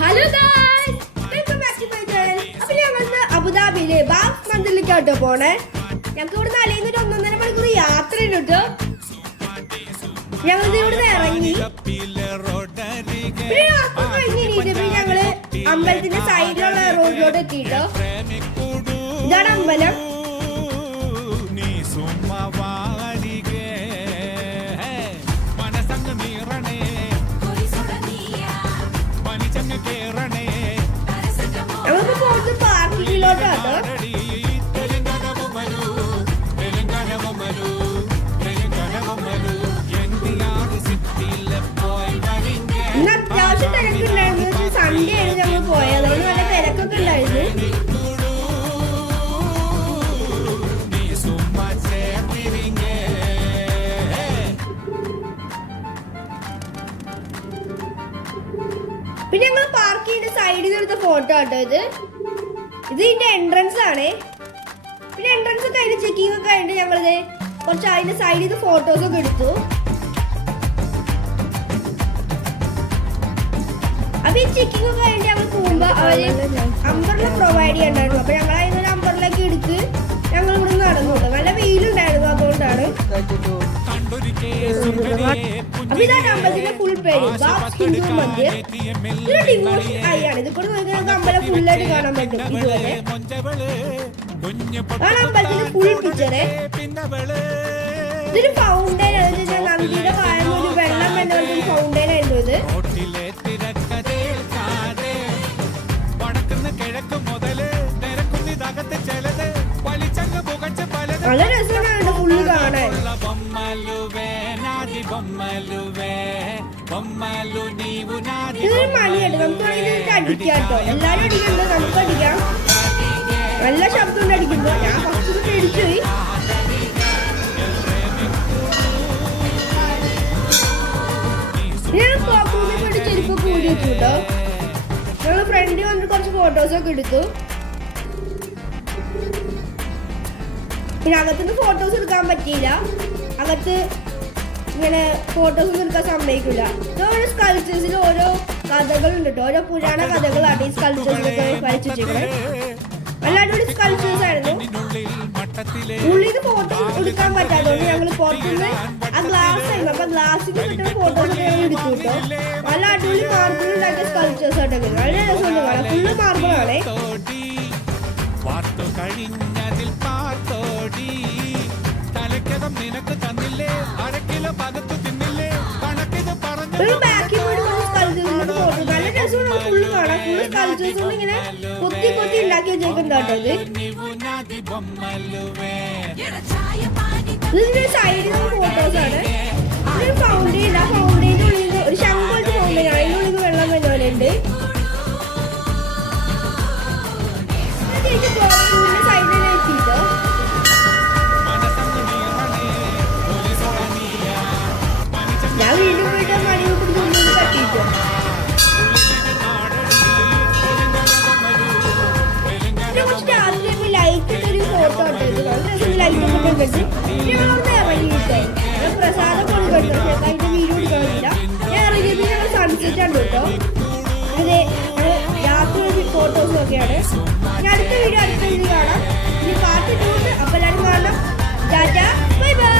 Hello guys, welcome back to my channel. അപ്പോൾ ഞങ്ങൾ അബുദാബിയിലെ ബാഗ് മന്ദിറിലേക്കാട്ടോ പോണേ. ഞങ്ങൾക്ക് ഇവിടെ നാലേന്ന് ഒരു 1.5 മണിക്കൂർ യാത്രയുണ്ട് കേട്ടോ. ഞങ്ങൾ ഇവിടെ ഇറങ്ങി പിന്നെ ഞങ്ങള് അമ്പലത്തിന്റെ സൈഡിലുള്ള റോഡിലോട്ട് എത്തിട്ടോ. ഇതാണ് അമ്പലം. ഞങ്ങൾക്ക് പോകുന്നത് പാർക്കിങ്ങിലോട്ടാട്ടോ. ഇന്ന് അത്യാവശ്യം തിരക്കുണ്ടായിരുന്നു. സൺഡേ ആണ് ഞങ്ങൾ പോയത്, അതുകൊണ്ട് നല്ല തിരക്കൊക്കെ ഉണ്ടായിരുന്നു. പിന്നെ ഞങ്ങൾ പാർക്ക് ചെയ്യുന്ന സൈഡിൽ എടുത്ത ഫോട്ടോ ആട്ടോ ഇത് ഇതിന്റെ എൻട്രൻസ് ആണ്. പിന്നെ എൻട്രൻസ് ഒക്കെ അതിന്റെ ചെക്കിംഗ് ഒക്കെ ആയിട്ട് ഞങ്ങളിത് കുറച്ച് അതിന്റെ സൈഡിൽ നിന്ന് ഫോട്ടോസ് ഒക്കെ എടുത്തു. അപ്പൊ ഈ ചെക്കിംഗ് ഒക്കെ ആയിട്ട് ഞങ്ങൾ പോകുമ്പോ അവര് അമ്പർല പ്രൊവൈഡ് ചെയ്യണ്ടായിരുന്നു. അപ്പൊ ഞങ്ങൾ അതിനൊരു അമ്പർലൊക്കെ എടുത്ത് ഞങ്ങൾ ഇവിടെ നടന്നു കേട്ടോ. നല്ല വെയിലുണ്ടായിരുന്നു, അതുകൊണ്ടാണ്. അപ്പൊ ഇതാണ് അമ്പലത്തിന്റെ ഫുൾ പേര്, ബാബ് ഹിന്ദു മന്ദിർ. ഇതൊരു ഡിവോഷൻ ആയാണ്. ഇതിപ്പോൾ നമുക്ക് അമ്പലം ഫുള്ളായിട്ട് കാണാൻ പറ്റും. ഇതുവരെ ആണ് അമ്പലത്തിന്റെ ഫുൾ പിക്ചറ്. ഇതൊരു ഫൗണ്ടൈൻ ആണ്. നന്ദിയുടെ കാലം ഒരു വെള്ളം എന്ന ഒരു ഫൗണ്ടൈൻ ആയിരുന്നു ഇത്. നല്ല രസമാണ് ഫുള്ള് കാണാൻ. ഇതൊരു മണിയുണ്ട്, നമുക്ക് വേണമെങ്കിൽ അടിക്കാം കേട്ടോ. എല്ലാരും അടിക്കണ്ടോ, നമുക്ക് അടിക്കാം. നല്ല ശബ്ദം അടിക്കുമ്പോ ഞാൻ ഫസ്റ്റ് പേടിച്ചു പോയി. ഞാൻ പോപ്പൂനെ വേണ്ടി ചെരുപ്പ് കൂടി വെച്ചു കേട്ടോ. ഞങ്ങൾ ഫ്രണ്ടിൽ വന്നിട്ട് കുറച്ച് ഫോട്ടോസൊക്കെ എടുത്തു. പിന്നെ അകത്തുനിന്ന് ഫോട്ടോസ് എടുക്കാൻ പറ്റിയില്ല. അകത്ത് ഇങ്ങനെ ഫോട്ടോസ് ഒന്നും എടുക്കാൻ സമ്മതിക്കില്ല. ഓരോ സ്കൾപ്ചേഴ്സിൽ ഓരോ കഥകളുണ്ട് കേട്ടോ. ഓരോ പുരാണ കഥകളാണ് ഈ സ്കൾപ്ചേഴ്സിലൊക്കെ വരച്ചു വെച്ചിരിക്കുന്നത്. നല്ല അടിപൊളി സ്കൾപ്ചേഴ്സ് ആയിരുന്നു. ഉള്ളിൽ നിന്ന് ഫോട്ടോ എടുക്കാൻ പറ്റാത്തതുകൊണ്ട് ഞങ്ങൾ പുറത്തുനിന്ന് ആ ഗ്ലാസ് ആയിരുന്നു. അപ്പൊ ഗ്ലാസ്സിന് കിട്ടുന്ന ഫോട്ടോസ് ഞങ്ങൾ എടുത്തു കേട്ടോ. നല്ല അടിപൊളി മാർബിൾ ഉണ്ടാക്കിയ സ്കൾപ്ചേഴ്സ് ആയിട്ടൊക്കെ നല്ല രസമുണ്ട് കാണാൻ. ഫുള്ള് മാർബിൾ ആണേ. ഒരു ബാക്കിൽ പോയിട്ട് സ്കൾപ്ചേഴ്സിലോട്ട് ഫോട്ടോ നല്ല രസമാണ്. ഫുള്ള് കാണാൻ ഫുള്ള് സ്കൾപ്ചേഴ്സ് കൊണ്ട് ഇങ്ങനെ കൊത്തി കൊത്തി ഉണ്ടാക്കി വെച്ചേക്കുന്നുണ്ടോ. ഇതിന്റെ സൈഡിൽ നിന്ന് ഫോട്ടോസ് ആണ്. ഇതൊരു ഫൗണ്ടെയിൻ. ആ ഫൗണ്ടെയിൻ്റെ ഉള്ളിൽ ഒരു ശംഖോലത്തെ ഫൗണ്ടെയിൻ ആണ്. അതിൻ്റെ ഉള്ളിൽ വെള്ളം വരുന്നുണ്ട്. സൈഡിൽ എത്തിയിട്ടോ. ഞാൻ വീണ്ടും പോയിട്ട് മണി പിടിച്ച് ഉള്ളിൽ തട്ടിയിട്ടോ. ലൈറ്റ് ഒരു ഫോട്ടോ ഉണ്ട്. ലൈറ്റ് ഒക്കെ കെട്ടി ഞങ്ങളവിടെ ഇറങ്ങിയിട്ടേ പ്രസാദം കൊടുക്കണ്ടോ. അതിന്റെ വീഡിയോ എടുക്കാനില്ല. ഞാൻ ഇറങ്ങിയത് ഞങ്ങൾ സൺസെറ്റ് ആണ് കേട്ടോ. ഇത് രാത്രി ഫോട്ടോസും ഒക്കെയാണ്. ഞാൻ അടുത്ത വീഡിയോ കാണാം. ഇനി പാർട്ട് 2 ഉണ്ട്. അപ്പോൾ എല്ലാവരും കാണാം. Tata, bye bye.